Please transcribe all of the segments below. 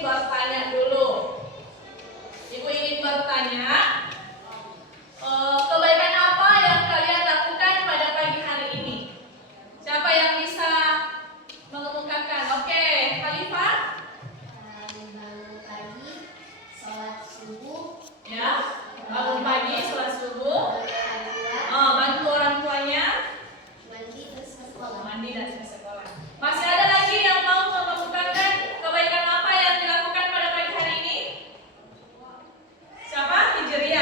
ingin bertanya dulu. Ibu ingin bertanya, kebaikan apa yang kalian lakukan pada pagi hari ini? Siapa yang bisa mengemukakan? Oke, Khalifah? Bangun pagi, sholat subuh. Ya, bangun pagi, sholat subuh. Bantu orang tuanya. Mandi terus ke sekolah. Mandi dan ke sekolah. Masih ada lagi yang mau mengemukakan kebaikan apa yang dilakukan pada pagi hari ini? Siapa? Hijriah.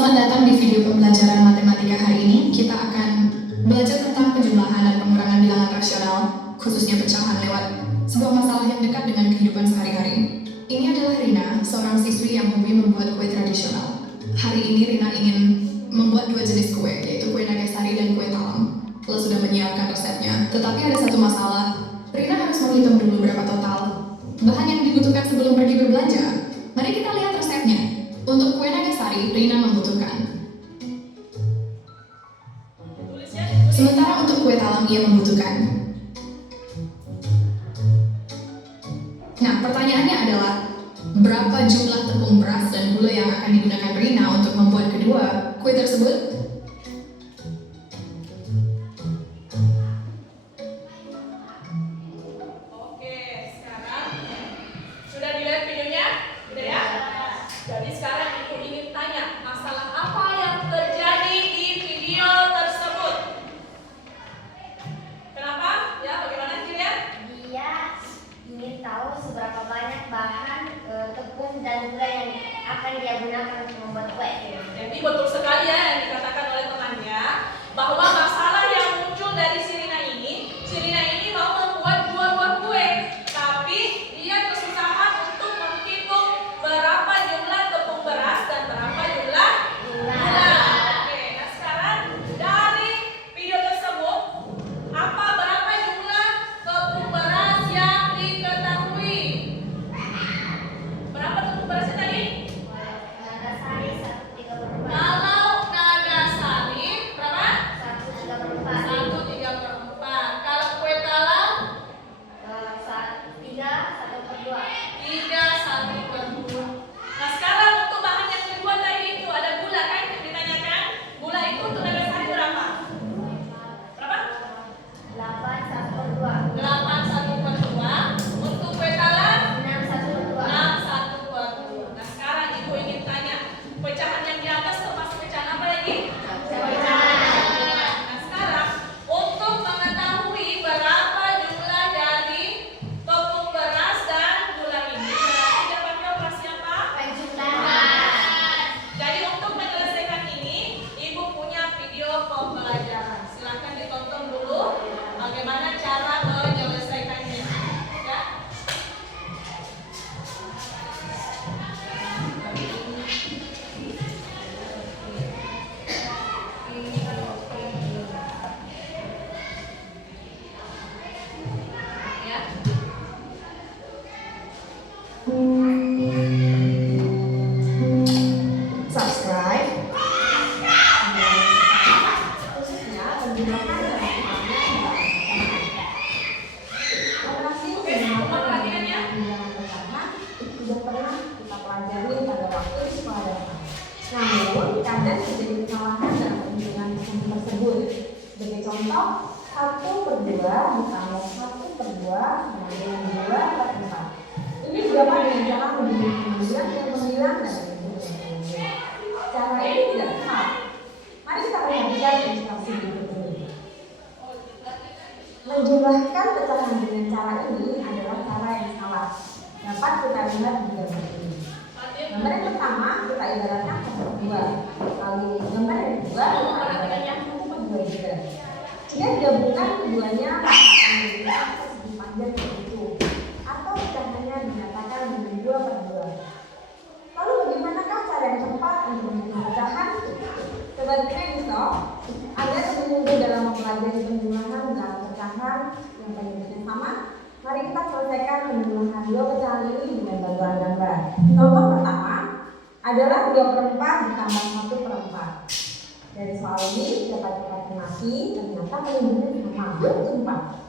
Selamat datang di video pembelajaran matematika hari ini. Kita akan belajar tentang penjumlahan dan pengurangan bilangan rasional, khususnya pecahan lewat sebuah masalah yang dekat dengan kehidupan sehari-hari. Ini adalah Rina, seorang siswi yang hobi membuat kue tradisional. Hari ini Rina ingin membuat dua jenis kue, yaitu kue nagasari dan kue talam. Telah sudah menyiapkan resepnya, tetapi ada satu masalah. Rina harus menghitung dulu berapa total bahan yang dibutuhkan sebelum pergi berbelanja. Mari kita lihat resepnya. Untuk kue nagasari, Rina membutuhkan. Sementara untuk kue talam, ia membutuhkan. Nah, pertanyaannya adalah, berapa jumlah tepung beras dan gula yang akan digunakan Rina untuk membuat kedua kue tersebut? Oke, sekarang sudah dilihat videonya? Sudah ya? Jadi sekarang Ibu ingin tanya, masalah apa yang terjadi di video tersebut? Kenapa? Ya, bagaimana Cilian? Dia ingin tahu seberapa banyak bahan tepung dan gula yang akan dia gunakan untuk membuat kue. Jadi betul sekali ya yang dikatakan oleh temannya, bahwa masalah yang muncul dari si Rina ini mau membuat dua buah kue, tapi dia kesusahan untuk menghitung berapa jumlah tepung beras dan berapa jumlah gula. Oke, nah sekarang dari video tersebut, berapa jumlah tepung beras yang diketahui? Berapa tepung berasnya tadi? Nagasari 1/3. Kalau nagasari berapa? 1/3. 1/3. Kalau kue talam 3/1/2. 3/1/2. Nah sekarang untuk bahan yang kedua tadi itu ada gula kan yang ditanyakan. Gula itu untuk nagasari berapa? Berapa? 8/1/2. 8/1/2. Untuk kue talam 6/1/2. 6/1/2. Nah sekarang Ibu ingin tanya, pecahan yang di atas termasuk pecahan apa lagi? Nah sekarang untuk mengetahui berapa jumlah dari tepung beras dan gula ini, berarti dia pakai operasi apa? Jadi untuk menyelesaikan ini, Ibu punya video pembelajaran. Silakan ditonton dulu bagaimana cara menyelesaikannya. Ya. Ya. Subscribe. Khususnya menggunakan operasi Oke, semua perhatiannya. bilangan pecahan sudah pernah kita pelajari pada waktu di sekolah dasar. Namun kadang terjadi kesalahan dalam penghitungan tersebut. Sebagai contoh, 1/2 ditambah 1/2 sama dengan 2/4. Ini didapat dengan cara menjumlahkan 9 dan 9 dan cara ini tidak tepat. Mari kita perhatikan ilustrasi berikut ini. Menjumlahkan pecahan dengan cara ini adalah cara yang salah. Dapat kita lihat di gambar ini. Gambar yang pertama kita ibaratkan 1/2. Lalu gambar yang kedua kita ibaratkan 1/2 juga. Jika digabungkan keduanya maka akan menjadi persegi panjang begitu. Atau pecahannya dinyatakan dengan 2/2. Lalu bagaimanakah cara yang tepat untuk menghitung pecahan? Sobat Krediso, agar lebih mudah dalam mempelajari penjumlahan dalam pecahan yang penyebutnya sama, mari kita selesaikan penjumlahan dua pecahan ini dengan bantuan gambar. Contoh pertama adalah 2/4 ditambah 1/4. Dari soal ini dapat kita cermati ternyata penyebutnya sama, yaitu 4.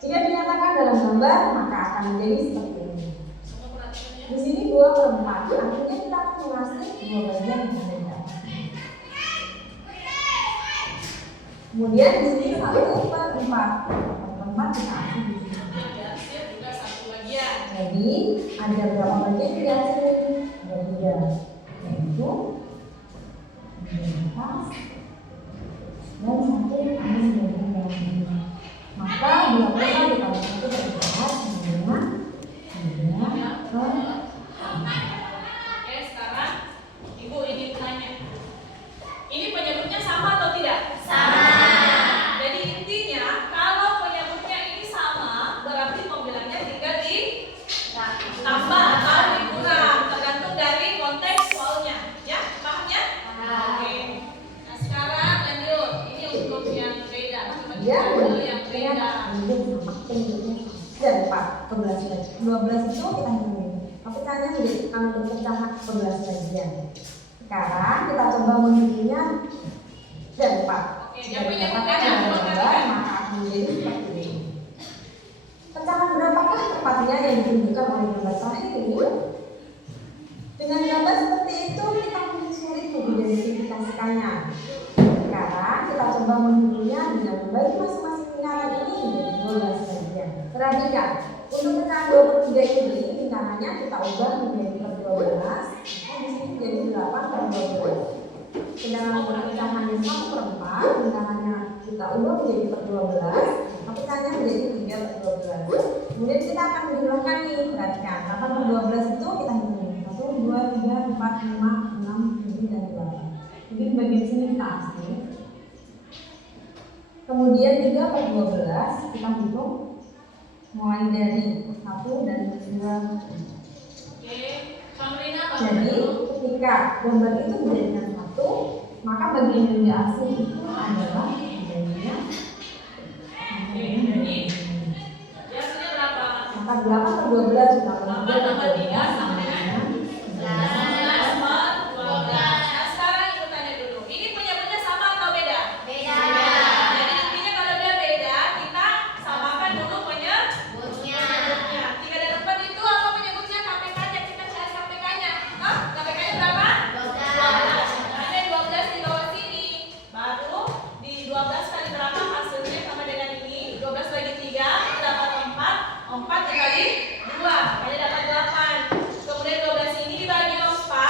Jika dinyatakan dalam gambar maka akan menjadi seperti ini. Di sini 2/4, artinya kita akan mengasih dua bagian yang berbeda. Kemudian di sini 1/4, 1/4 kita kasih di sini. Jadi ada berapa bagian di hasil? Ada 3, yaitu 2 atas dan 1 kami bagian dalam ini. Maka 2/4 ditambah 1/4 sama dengan 3/4. Oke, sekarang Ibu ingin tanya, 4 ke 12 itu kita hitung. Tapi caranya untuk pecahan ke 12 bagian. Sekarang kita coba menghitungnya dari 4. Yang punya Dapatkan yang gambar, maka akan menjadi seperti ini. Pecahan berapakah tepatnya yang ditunjukkan oleh gambar terakhir ini? Dengan gambar seperti itu kita mungkin sulit mengidentifikasikannya. Sekarang kita coba menghitungnya dengan membagi masing-masing lingkaran ini menjadi 12 bagian. Perhatikan, untuk pecahan 23 ini lingkarannya kita ubah menjadi per 12, di sini menjadi 8 per 12. Sedangkan untuk pecahan yang 1/4 lingkarannya kita ubah menjadi per 12, pecahannya menjadi 3 per 12. Kemudian kita akan menjumlahkan nih, perhatikan 8 per 12 itu kita hitung 1, 2, 3, 4, 5, 6, 7, dan 8. Jadi bagian sini kita asing. Kemudian 3 per 12 kita hitung mulai dari 1 dan 2. Jadi ketika gambar itu dijadikan 1, maka bagian yang diasing itu adalah bagiannya. Maka 8 per 12 kita tambah 3 sama dengan 11 per 12. Nah sekarang ibu tanya dulu, ini punya sama atau beda? Beda. Jadi intinya kalau dia beda, kita samakan dulu Bunyinya. 3 dan 4 itu apa penyebutnya? KPK-nya, kita cari KPK-nya. Hah? KPK-nya berapa? 12. Ada 12 di bawah sini. Baru di 12 kali berapa hasilnya sama dengan ini? 12 bagi 3 dapat 4 dikali 2 kali dapat 8. Kemudian 12 ini dibagi 4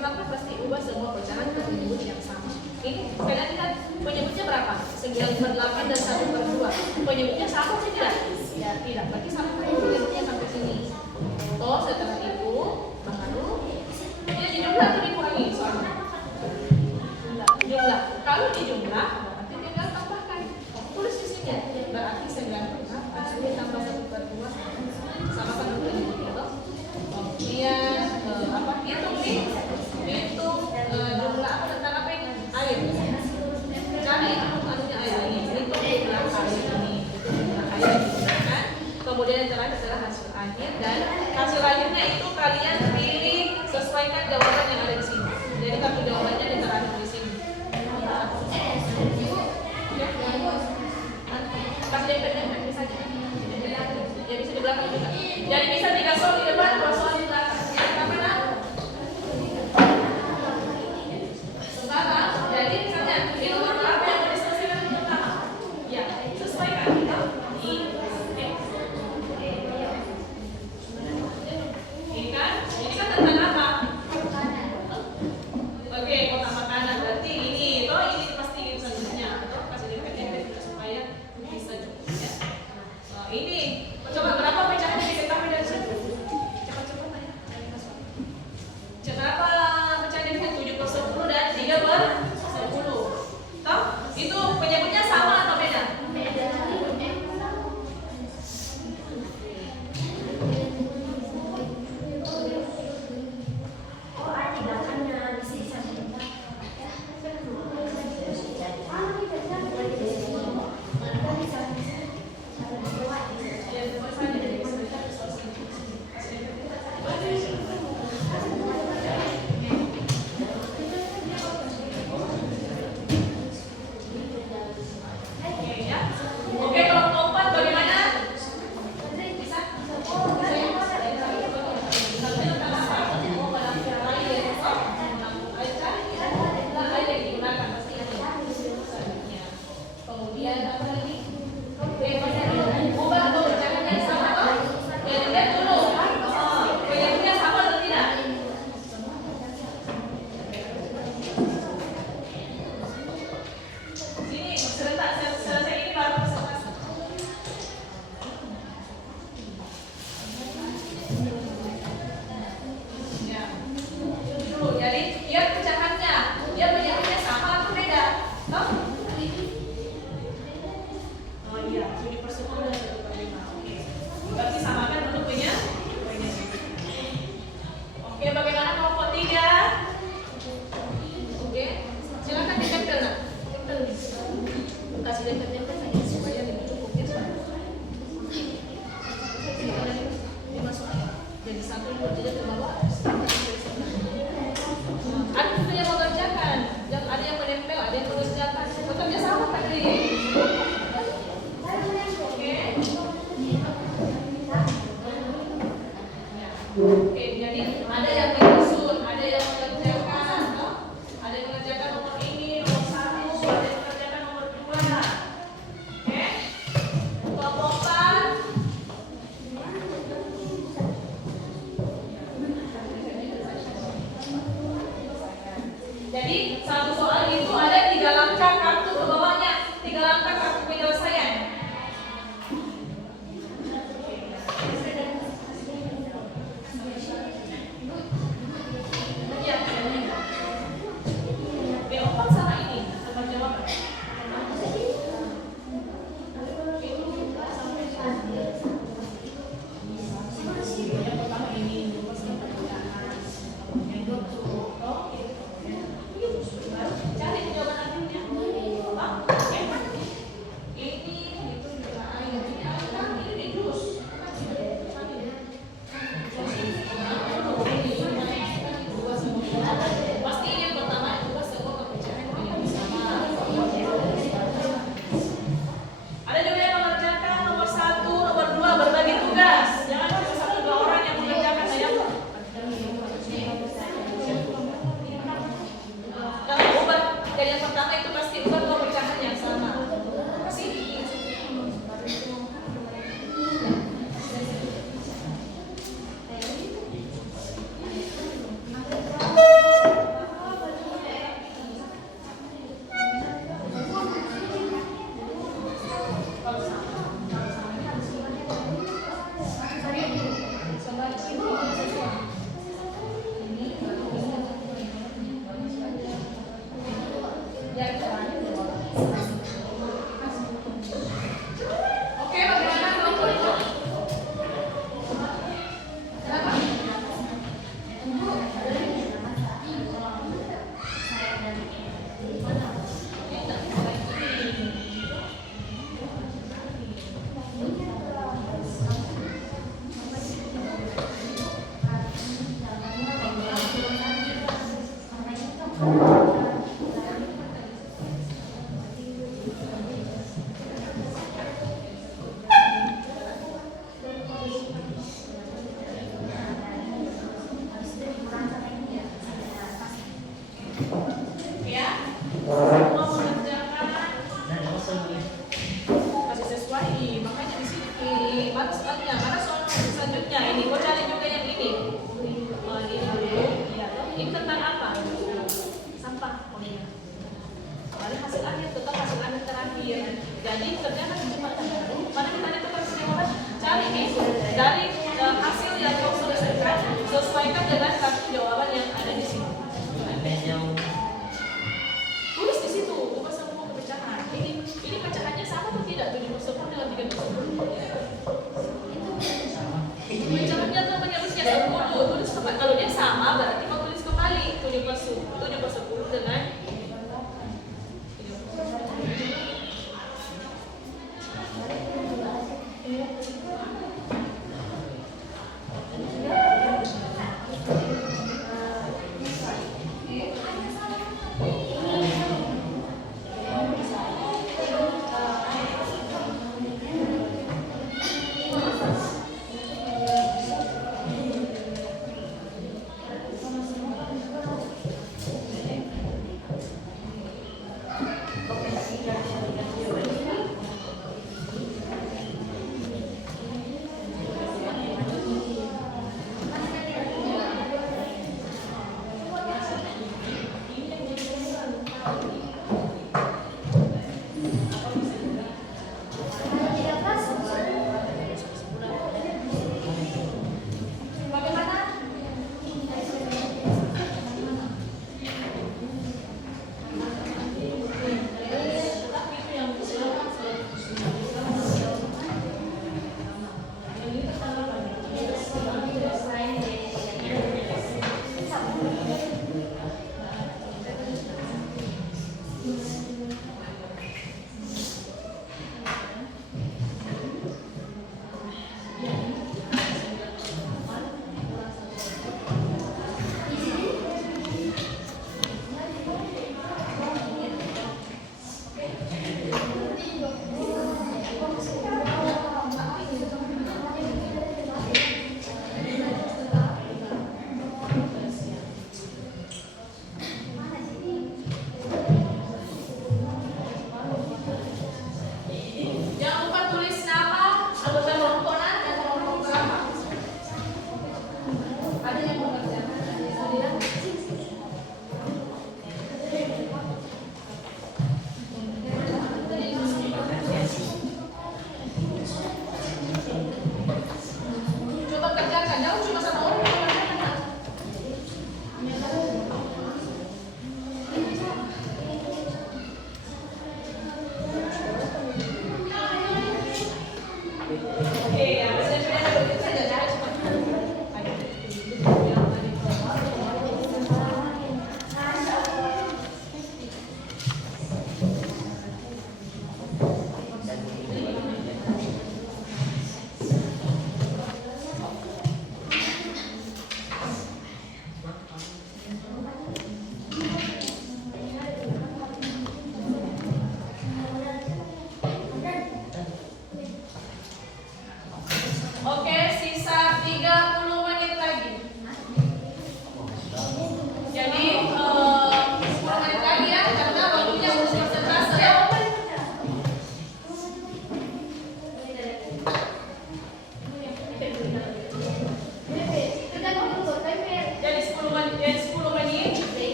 pertama pasti ubah semua pecahan ke penyebut yang sama. Ini kalian lihat penyebutnya berapa? 9/8 dan 1/2. Penyebutnya sama sih tidak? Ya tidak. Berarti sama penyebutnya sampai sini. Toh setelah itu baru dia dijumlah atau dikurangi soalnya? Jumlah. Kalau dijumlah berarti tinggal tambahkan. Tulis di sini. Berarti 9/8 ditambah 1/2 sama kan penyebutnya toh. Kemudian apa? Hitung nih. Hitung jumlah apa tentang apa ini? Air. Cari anunya air ini. Hitung jumlah air ini. Itu jumlah air yang digunakan. Kemudian yang terakhir adalah hasil akhir, dan hasil akhirnya itu kalian pilih sesuaikan jawaban yang ada di sini. Jadi kartu jawabannya di terakhir di sini. Kasih dempet saja. Ya bisa di belakang juga. Jadi bisa 3 soal di depan, 2 soal di belakang. Yang mana? Sekarang, jadi misalnya ini nomor apa yang mau diselesaikan yang pertama? Ya, sesuaikan. Ini kan tentang apa? Oke, kotak makanan. Berarti ini, toh ini pasti selanjutnya. Atau kasih dempet juga supaya bisa cukup ya. Nah, ini coba berapa pecahan yang diketahui dari situ? Cepat-cepat aja. Berapa pecahan yang diketahui? 7/10 dan 3/10. Toh, itu penyebutnya sama atau beda? Beda. Oh, ada di belakangnya bisa disampaikan. Oke, kelompok 4 bagaimana? Kemudian apa lagi? Ubah atau pecahannya sama toh? Ya dilihat dulu. Penyebutnya sama atau tidak? Sini sebentar, selesai ini baru presentasi. Ya, dulu. Jadi lihat pecahannya. Dia penyebutnya sama atau beda? Toh? Oh iya, 7/10 dan 1/5. Oke. Berarti samakan untuk penyebut. Oke, bagaimana kelompok 3? Oke, silakan ditempel nak. Tempel nih. Kasih dempet saja supaya lebih cukup ya. Dimasukkan. Jadi 1, 2, 3 ke bawah. Ada juga yang mengerjakan, ada yang menempel, ada yang mengerjakan. Bekerja sama tadi. Oke, jadi ada yang menyusun, ada yang mengerjakan, no? Ada yang mengerjakan nomor ini, nomor 1, ada yang mengerjakan nomor 2. Oke, kelompok 4. Jadi satu soal itu ada 3 langkah kartu ke bawahnya, 3 langkah kartu penyelesaian. Ya, semua mengerjakan masih sesuai, makanya di sini baru soalnya karena soal selanjutnya ini kau cari juga yang ini. Oh, ini dulu. Iya, ini tentang apa?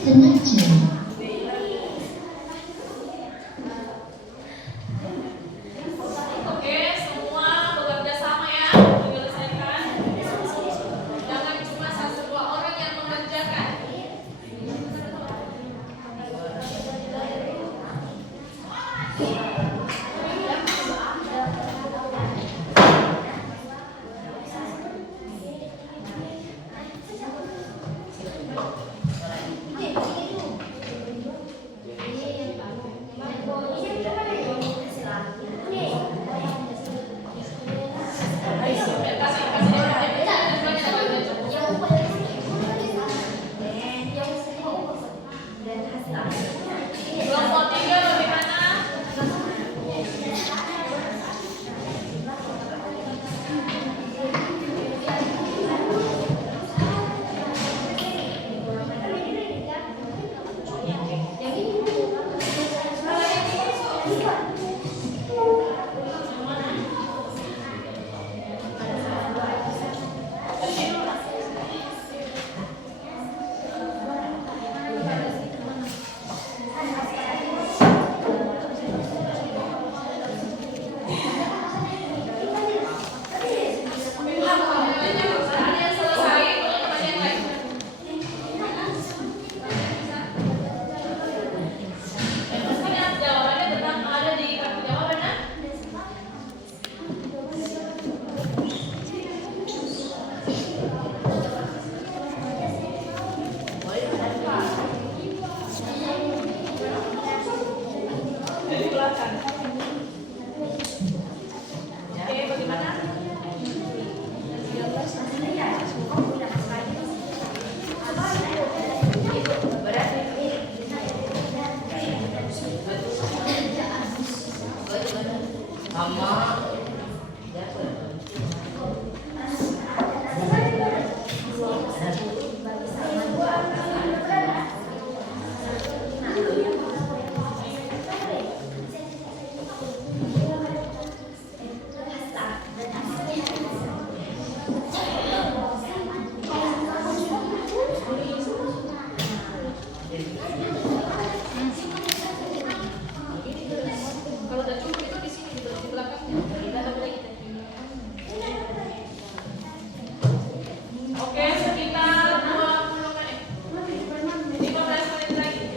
Pengajian. Oke, semua bekerja sama ya, menyelesaikan. Jangan cuma satu dua orang yang mengerjakan. Kelompok 3 bagaimana? Ada yang selesai, teman yang lain. Kan jawabannya benar ada di kartu jawabannya. Di belakang. Oke, bagaimana? Kalau udah cukup itu di sini di belakangnya. Oke, sekitar 20 menit. 15 menit lagi.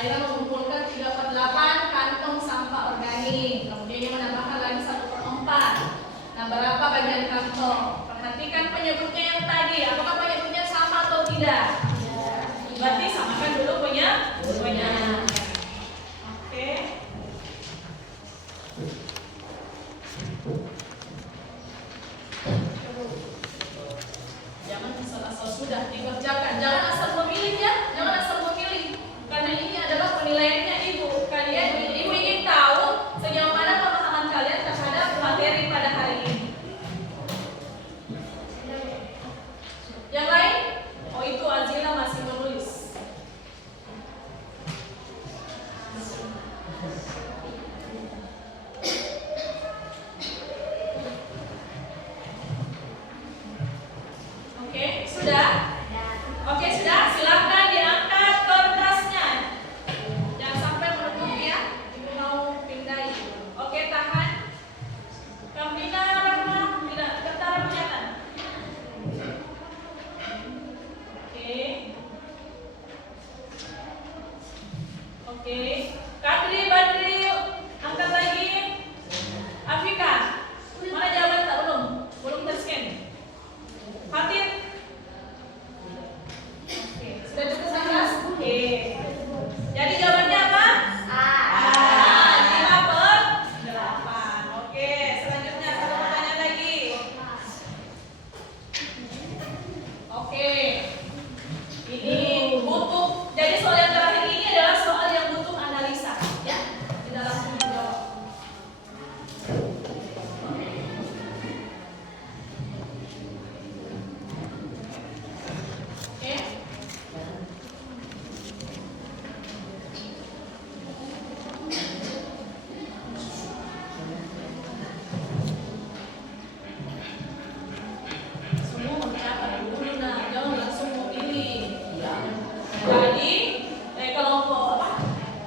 Aira mengumpulkan 3/8 kantong sampah organik. Kemudian dia menambahkan lagi 1/4. Nah, berapa bagian kantong? Perhatikan penyebutnya yang tadi. Apakah penyebutnya sama atau tidak? Berarti samakan dulu penyebutnya. Oke. Jangan asal-asal sudah dikerjakan. Jangan asal memilih ya. Jangan asal memilih. Karena ini adalah penilaiannya Ibu. Ibu ingin tahu sejauh mana pemahaman kalian terhadap materi pada hari ini. Yang lain? Oh, itu Azila masih menulis. Oke, sudah? Oke, sudah. Silakan diangkat kertasnya. Jangan sampai menutup ya. Ibu mau pindahin. Oke, tahan. Kamina Rahma, tidak ketara penyataan. Oke. Oke. Kadri Badri, angkat lagi. Afika, mana jawaban tak belum terscan. Fatin. Oke, sudah cukup 19? Oke. Jadi jawabannya apa? A. 5/8. Oke, selanjutnya satu pertanyaan lagi. Oke. Ini butuh. Jadi soal yang terakhir ini adalah soal yang butuh analisa, ya. Tidak langsung dijawab. Oke. Semua mencatat dulu, nah jangan langsung memilih. Jadi kelompok apa?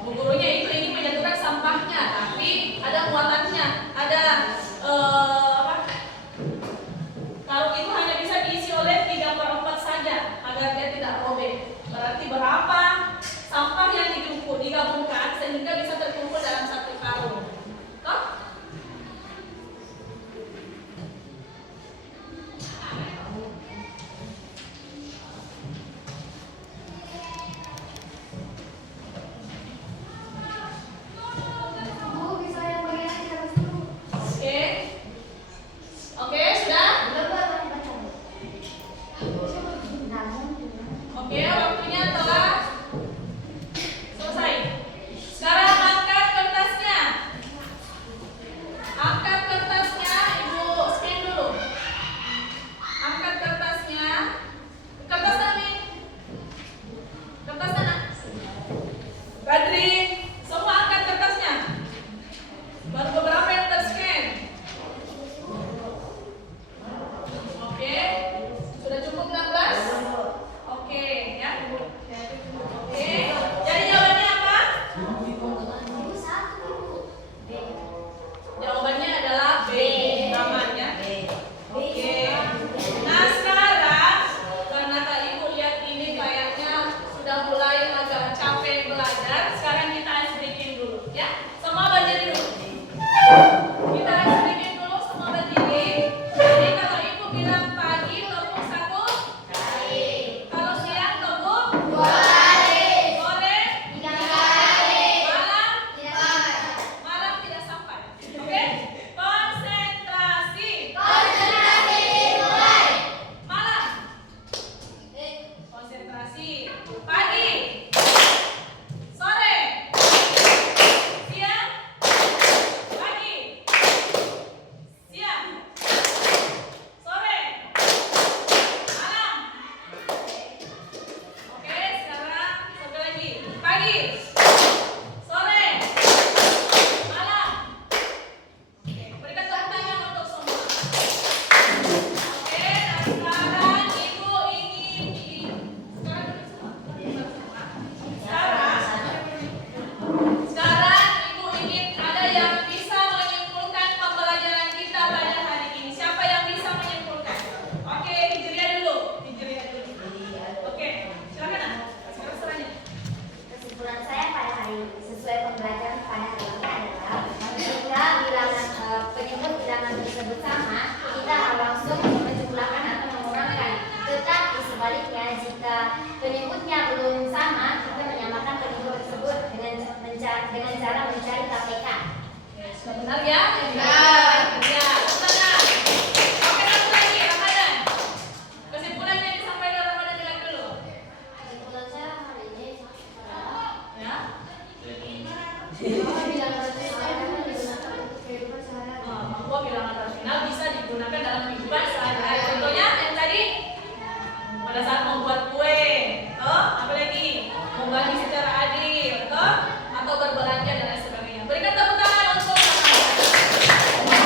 Bu gurunya itu ingin menyatukan sampahnya, tapi ada muatannya, ada apa? Kalau itu hanya bisa diisi oleh 3/4 saja agar dia tidak robek. Berarti berapa sampah yang digabungkan sehingga bisa terkumpul dalam satu karung? Toh? Bu, bisa yang bagian yang harus dulu. Oke. Oke, sudah? Belum, belum baca. Namun, Oke, waktunya telah selesai. Sekarang angkat kertasnya. Angkat kertasnya, Ibu scan dulu. Angkat kertasnya. Kertas kami. Kertas sana. Badri, semua angkat kertasnya. Baru beberapa yang terscan. Oke, sudah cukup 16? Oke, ya. Oke, jadi jawabannya apa? Ibu satu, Ibu. B. Jawabannya adalah B. Aman ya. Oke. Nah sekarang karena tadi Ibu lihat ini kayaknya sudah mulai agak capek belajar. Sekarang kita ice breaking dulu ya. Semua berdiri dulu. Kita ice breaking dulu, semua berdiri. Jadi kalau Ibu bilang pagi tepuk 1 kali. Kalau siang tepuk 2 kali. Sore 3 kali. Malam tidak sampai. Oke? Konsentrasi. Mulai. Malam. Konsentrasi. Pagi. Sore. Siang. Pagi. Siang. Sore. Malam. Oke, sekarang satu lagi. Pagi. Sore. Malam. Oke, berikan tepuk tangan untuk semua. Oke, nah sekarang Ibu ingin sekarang Ibu ingin ada yang bisa menyimpulkan pembelajaran kita pada hari ini. Siapa yang bisa menyimpulkan? Oke, Hijriah dulu. Oke, silakan. Sekarang serahnya. Kesimpulan saya ilmunya belum sama, kita menyamakan kedua tersebut dengan cara mencari KPK. Sudah benar ya? Ya, benar. Oke, satu lagi, Ramadan. Kesimpulannya yang disampaikan Ramadan bilang dulu. Kesimpulan saya hari ini Ya. bilang rasional dapat digunakan untuk kehidupan sehari-hari. Bahwa bilangan rasional bisa digunakan dalam kehidupan sehari-hari. Contohnya yang tadi pada saat membuat kue, apalagi membagi secara adil, atau berbelanja dan lain sebagainya. Berikan tepuk tangan untuk Ramadan.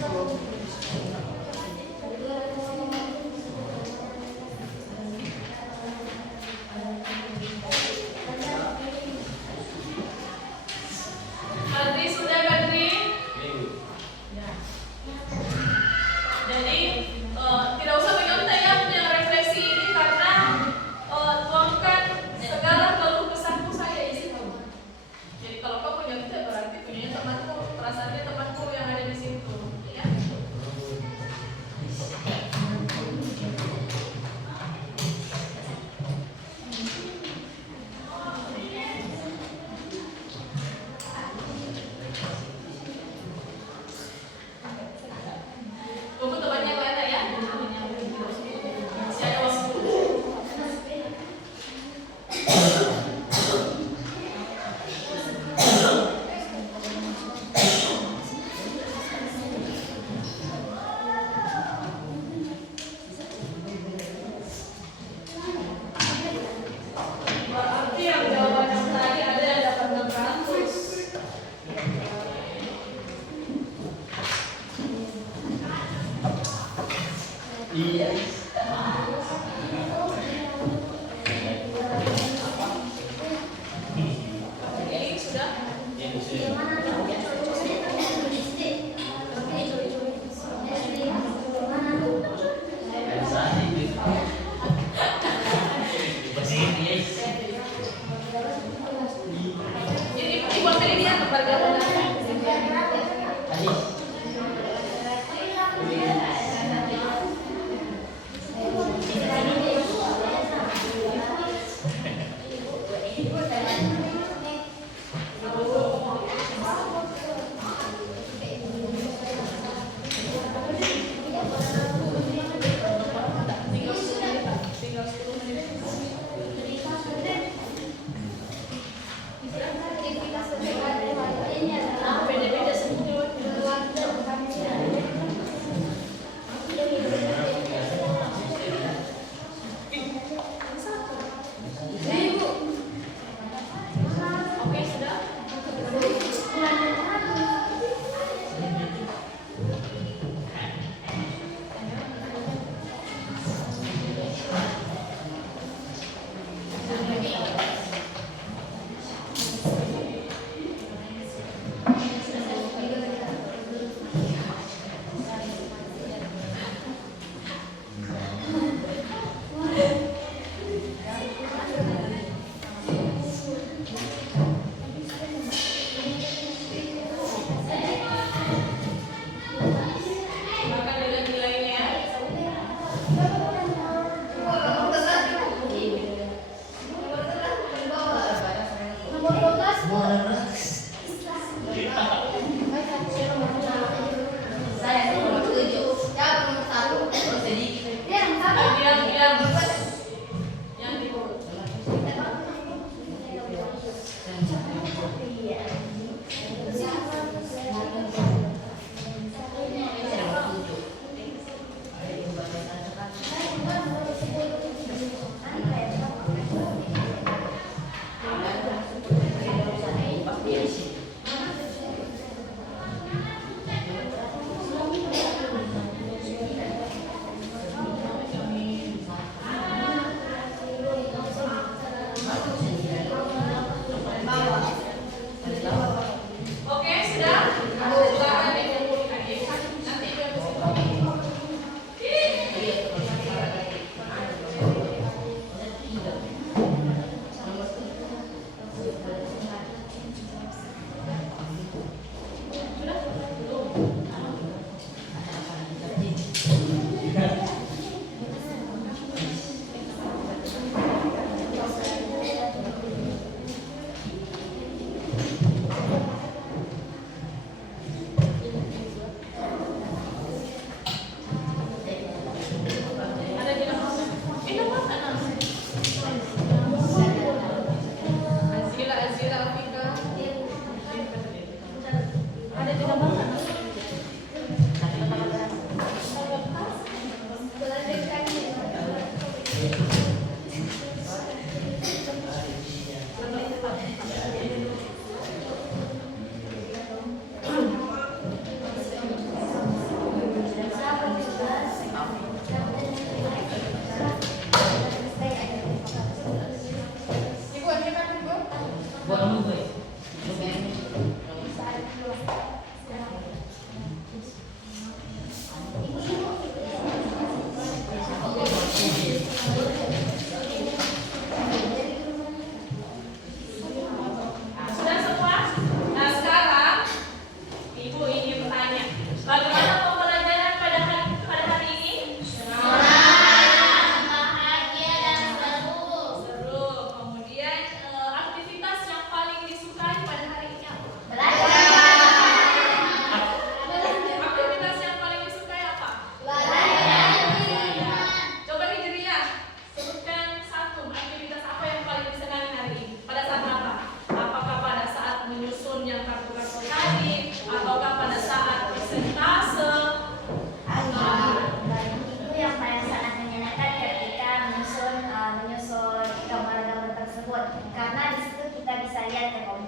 Kadri sudah Kadri? Jadi tidak usah pegang ya punya refleksi ini karena tuangkan segala keluh kesahmu saya isi kamu. Jadi kalau kau punya kita berarti punya temanku, perasaannya temanku yang ada di situ, ya. Tunggu temannya yang lain ya. Masih ada waktu. Berarti yang jawaban yang tadi ada yang dapat 600. Iya. Ini sudah. Jadi dibuat ini ya pergaulan.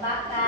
merupakan